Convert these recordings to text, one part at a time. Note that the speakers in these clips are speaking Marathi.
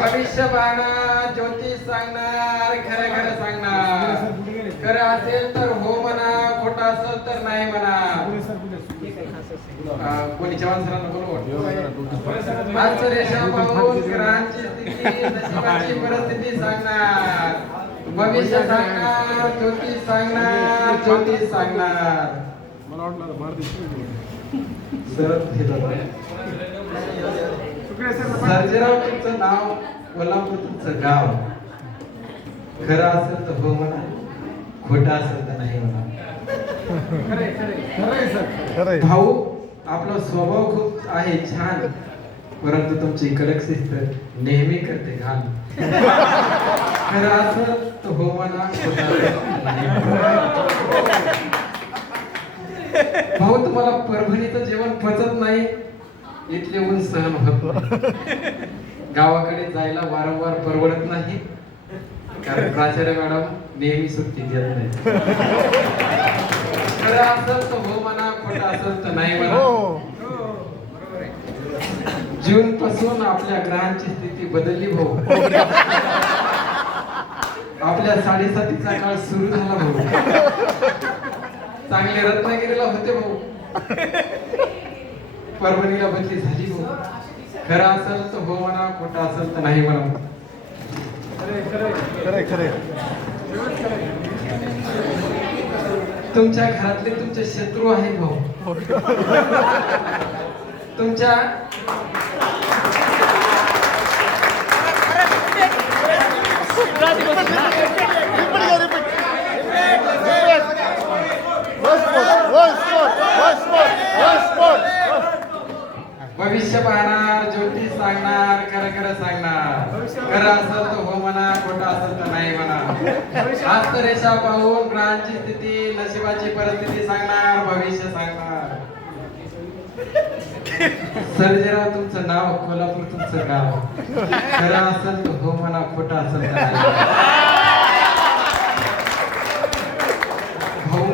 भविष्य पाहणार, ज्योतिष सांगणार, खरं खरं सांगणार. खरं असेल तर हो म्हणा, खोटं असेल तर नाही म्हणा. कोणी जवान सरांना बोलव. आज रेषा पाहून ग्रहांची स्थिती, नशिबाची परिस्थिती सांगणार. भविष्य सांगणार, ज्योतिष सांगणार, ज्योतिष सांगणार. सर्जेराव तुमचं नाव, कोल्हापूर तुमचं गाव. खरं असेल तर हो म्हणा, खोटं असेल तर नाही म्हणा. भाऊ, आपला स्वभाव खूप आहे छान, परंतु तुमची कडक शिस्त नेहमी करते घाण. खरं असेल तर हो म्हणा, खोटं असेल तर नाही म्हणा. भाऊ, तुम्हाला परभणीचं जेवण पचत नाही, इथले ऊन सहन होत नाही. गावाकडे जायला वारंवार परवडत नाही, कारण प्राचार्य मॅडम नेहमी सुट्टी देत नाही. खरं असेल तर हो म्हणा, खोटं असेल तर नाही म्हणा. जून पासून आपल्या ग्रहांची स्थिती बदलली भाऊ. आपल्या साडेसातीचा काळ सुरू झाला भाऊ. चांगले रत्नागिरीला होते भाऊ, परभणीला बदली झाली भाऊ. खरं असेल तर हो म्हणा, खोटं असेल तर नाही म्हणा. तुमच्या घरातले तुमचे शत्रू आहेत भाऊ. तुमच्या भविष्य पाहणार, ज्योतिष सांगणार, खरं खरं सांगणार. खरं असेल तर हो म्हणा, खोटं असेल तर नाही म्हणा. आज तर रेषा पाहून ग्रहांची स्थिती, नशिबाची परिस्थिती सांगणार, भविष्य सांगणार. सर्जेराव तुमचं नाव, कोल्हापूर तुमचं गाव. खरं असेल तर हो म्हणा, खोटं असेल तर नाही. भाऊ,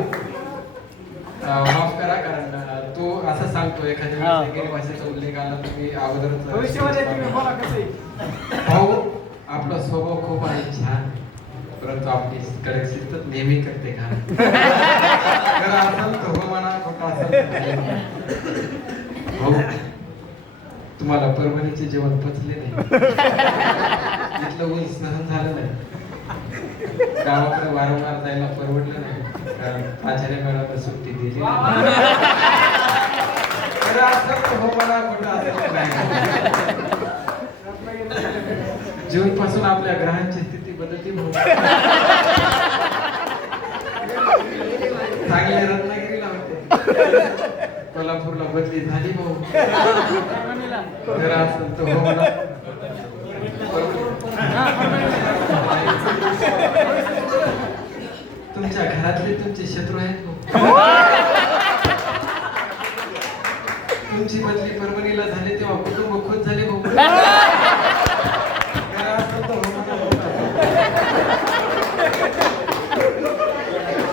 माफ करा, कारण तो असं सांगतो एखाद्या वेळेस भाषेचा उल्लेख आला तुम्ही अगोदरच. भाऊ, आपला स्वभाव खूप आहे छान, परंतु आपली कडक शिस्त नेहमी करते घाण. खरं असेल तर हो म्हणा, खोटं असेल तर नाही म्हणा. भाऊ, तुम्हाला परभणीचे जेवण पचले नाही, इथलं ऊन सहन झालं नाही, गावाकडे वारंवार जायला परवडलं नाही, कारण आचार्य मॅडमला सुट्टी दिली नाही. खरं असेल तर हो म्हणा, खोटं असेल तर नाही. जून पासून आपल्या ग्रहांची स्थिती बदलती भाऊ. चांगले रत्नागिरीला होते, कोल्हापूरला बदली झाली भाऊ. खरं असेल तर हो म्हणा. तुमच्या घरातले तुमचे शत्रू आहेत भाऊ. तुमची बदली परभणीला झाली तेव्हा कुटुंब खुश झाले भाऊ. खरं असेल तर हो म्हणा.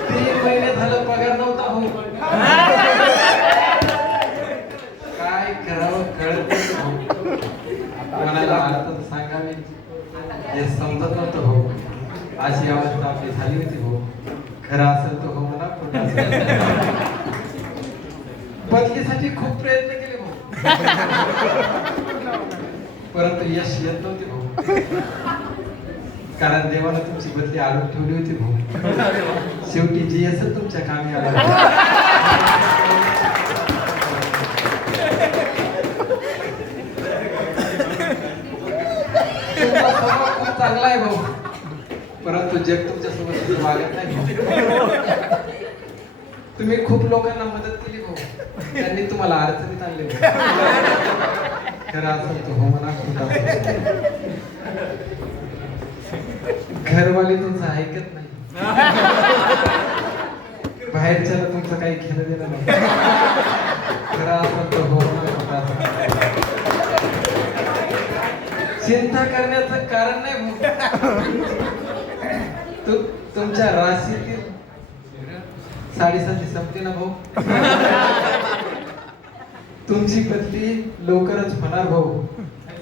3 महिने झालं पगार नव्हता भाऊ. काय करावं कळत नाही. कोणाला अर्थ सांगावे हे समजत नव्हतं भाऊ. अशी अवस्था आपली झाली होती भाऊ. खरं असेल तर हो म्हणा, खोटं असेल. बदलीसाठी खूप प्रयत्न केले भाऊ, परंतु यश येत नव्हते भाऊ. कारण देवानं तुमची बदली आणून ठेवली होती भाऊ. शेवटी जी असेल तुमच्या कामी आला. खूप चांगला आहे भाऊ, परंतु जग तुमच्या सोबत वागत नाही भाऊ. तुम्ही खूप लोकांना मदत केली भाऊ, त्यांनी तुम्हाला अडचणीत आणले. खरं असेल तर हो म्हणा, खोटं असेल तर नाही. घरवाली तुमचं ऐकत नाही, बाहेरच्याला तुमचं काही घेणं देणं नाही. खरं असेल तर हो म्हणा, खोटं असेल तर नाही. चिंता करण्याचं कारण नाही भाऊ. तुमच्या राशीतील 7.5 संपते ना भाऊ. तुमची बदली लवकरच होणार भाऊ.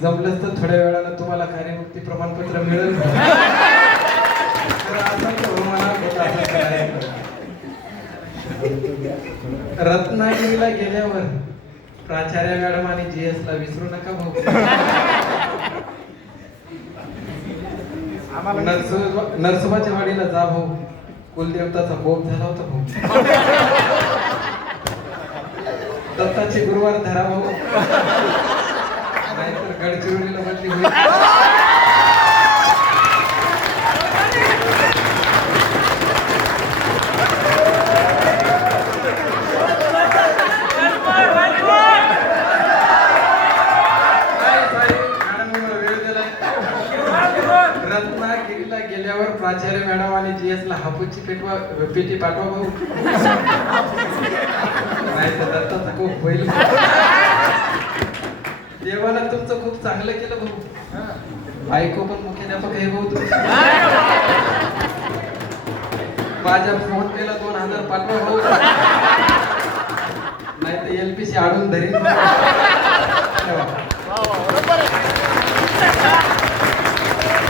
जमलंच तर थोड्या वेळानं तुम्हाला कार्यमुक्ती प्रमाणपत्र मिळेल. तर असं हो म्हणा, खोटं असं करायचं. रत्नागिरीला गेल्यावर प्राचार्य मॅडम आणि GS ला विसरू नका भाऊ. नरसोबाच्या वाडीला जा भाऊ. कुलदेवताचा कोप झाला होता भाऊ. दत्ताचे गुरुवार धरा भाऊ, नाहीतर गडचिरोलीला बदली होईल. रत्नागिरीला गेल्यावर प्राचार्य मॅडम आणि GS ला हापूसची पेटी पाठवा भाऊ, नाही तर दत्ताचा खूप होईल. देवाला तुमचं खूप चांगलं केलं भाऊ. बायको पण मुख्याध्यापक आहे भाऊ तुमची. माझ्या फोन पेला 2000 पाठवा भाऊ, नाही तर LPC आडून धरीन.